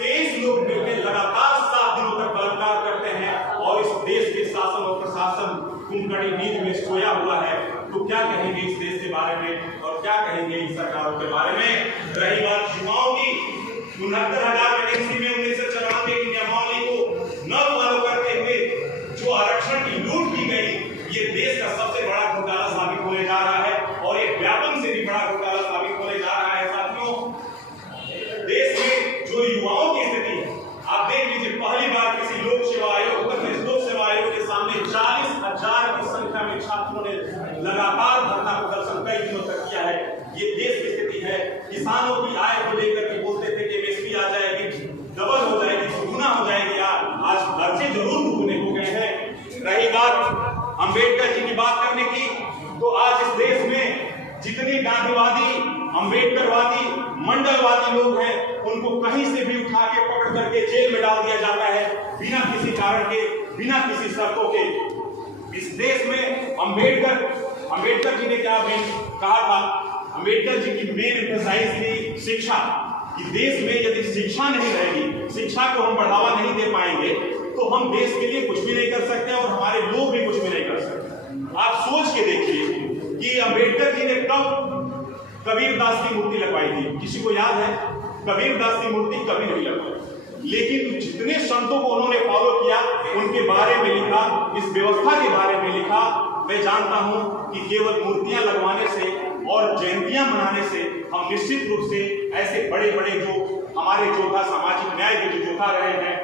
23 लोग मिलकर लगातार 7 दिनों तक बलात्कार करते हैं और इस देश के शासन और प्रशासन कुंभकर्ण नींद में सोया हुआ है, तो क्या कहेंगे इस देश के बारे में और क्या कहेंगे इन सरकारों के बारे में? रही बात युवाओं की, 69,000 वैकेंसी में 1994 की नियमावली को न फॉलो करते हुए जो आरक्षण की लूट की गई, ये देश का सबसे बड़ा घोटाला साबित होने जा रहा है और ये व्यापक से भी बड़ा घोटाला साबित होने जा रहा है। साथियों, देश में जो युवाओं की स्थिति है, आप देख लीजिए, पहली बार किसी लोक सेवा आयोग के सामने 40,000 की संख्या में छात्रों ने लगातार धरना प्रदर्शन कई दिनों तक किया है। ये देश की स्थिति है। किसानों की आय को लेकर के बोलते थे कि एमएसपी आ जाएगी, डबल हो जाएगी, दुगुना हो जाएगी, आज दर्जे जरूर दुगुने हो गए हैं। रही बात अंबेडकर जी की बात करने की, तो आज इस देश में जितने गांधीवादी, अंबेडकरवादी, मंडलवादी लोग हैं, उनको कहीं से भी उठा के पकड़ करके जेल में डाल दिया जाता है बिना किसी कारण के, बिना किसी शर्तों के। इस देश में अंबेडकर जी ने क्या कहा था? अंबेडकर जी की मेन एम्फसाइज थी शिक्षा, कि देश में यदि शिक्षा नहीं रहेगी, शिक्षा को हम बढ़ावा नहीं दे पाएंगे, तो हम देश के लिए कुछ भी नहीं कर सकते और हमारे लोग भी कुछ भी नहीं कर सकते। आप सोच के देखिए कि अंबेडकर जी ने कब कबीरदास की मूर्ति लगवाई थी? किसी को याद है? कबीरदास की मूर्ति कभी नहीं लगवाई, लेकिन जितने संतों को उन्होंने फॉलो किया, उनके बारे में लिखा, इस व्यवस्था के बारे में लिखा। मैं जानता हूं कि केवल मूर्तियां लगवाने से और जयंतियां मनाने से हम निश्चित रूप से ऐसे बड़े बड़े जो हमारे योद्धा, सामाजिक न्याय के जो योद्धा रहे हैं,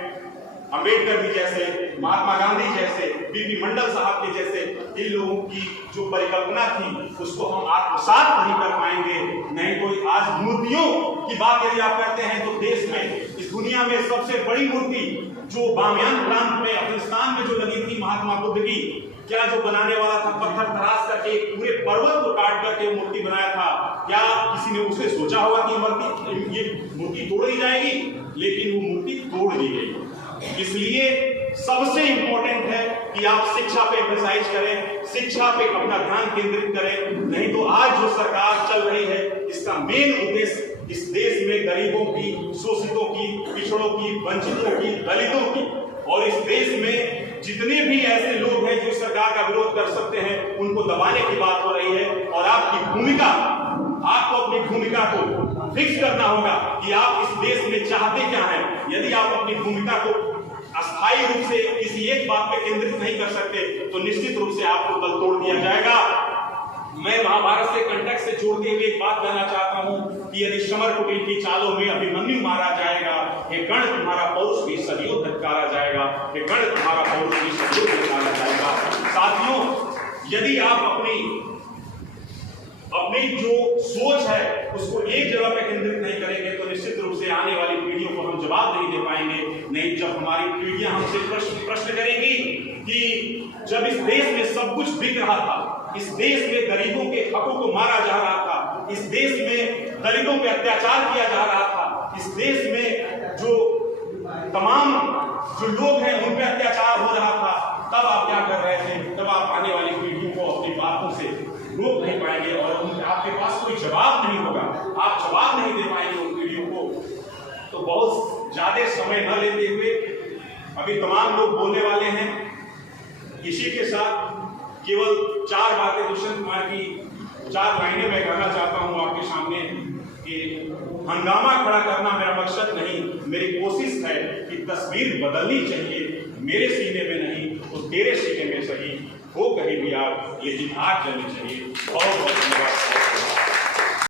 अंबेडकर जी जैसे, महात्मा गांधी जैसे, बीपी मंडल साहब के जैसे, इन लोगों की जो परिकल्पना थी उसको हम आत्मसात नहीं कर पाएंगे। नहीं तो आज मूर्तियों की बात यदि आप करते हैं तो देश में, इस दुनिया में सबसे बड़ी मूर्ति जो बामियान प्रांत में, अफगानिस्तान में जो लगी थी महात्मा बुद्ध की, क्या जो बनाने वाला था पत्थर तराश करके पूरे पर्वत को काट करके मूर्ति बनाया था, क्या किसी ने उसे सोचा होगा कि ये मूर्ति तोड़ दी जाएगी? लेकिन वो मूर्ति तोड़ दी गई। इसलिए सबसे इंपॉर्टेंट है कि आप शिक्षा पे एम्फसाइज करें, शिक्षा पे अपना ध्यान केंद्रित करें। नहीं तो आज जो सरकार चल रही है, इसका मेन उद्देश्य इस देश में गरीबों की, शोषितों की, पिछड़ों की, वंचितों की, दलितों की, और इस देश में जितने भी ऐसे लोग हैं जो सरकार का विरोध कर सकते हैं, उनको दबाने की बात हो रही है। और आपको अपनी भूमिका को फिक्स करना होगा कि आप इस देश में चाहते क्या हैं। यदि आप अपनी भूमिका को अस्थायी रूप से किसी एक बात पे केंद्रित नहीं कर सकते, तो निश्चित रूप से आपको दल तोड़ दिया जाएगा। मैं महाभारत से कंटेक्स्ट से जोड़ते हुए एक बात कहना चाहता हूं कि यदि समर कुटीर की चालों में अभिमन्यु मारा जाएगा, ये कर्ण तुम्हारा पौरुष भी सदियों धत्कारा जाएगा, ये कर्ण तुम्हारा पौरुष भी सदियों धत्कारा जाएगा। साथियों, यदि आप अपनी जो सोच है उसको एक जगह पे केंद्रित नहीं करेंगे, तो निश्चित रूप से आने वाली पीढ़ियों को हम जवाब नहीं दे पाएंगे। नहीं, जब हमारी पीढ़ियां हमसे प्रश्न करेंगी कि जब इस देश में सब कुछ बिक रहा था, इस देश में गरीबों के हकों को मारा जा रहा था, इस देश में दलितों पे अत्याचार किया जा रहा था, इस देश में जो तमाम जो लोग हैं उन पे अत्याचार हो रहा था, तब आप क्या कर रहे थे? तब आप आने वाली पीढ़ियों को अपनी बातों से रोक नहीं पाएंगे और आपके पास कोई जवाब नहीं होगा, आप जवाब नहीं दे पाएंगे उन पीढ़ियों को। तो बहुत ज्यादा समय न लेते हुए अभी तमाम लोग बोलने वाले हैं, इसी के साथ केवल 4 बातें दुष्यंत कुमार की 4 लाइनें मैं कहना चाहता हूं आपके सामने कि हंगामा खड़ा करना मेरा मकसद नहीं, मेरी कोशिश है कि तस्वीर बदलनी चाहिए, मेरे सीने में नहीं तो तेरे सीने में सही हो कहीं भी आप, ये जिहाद चलनी चाहिए। बहुत बहुत धन्यवाद।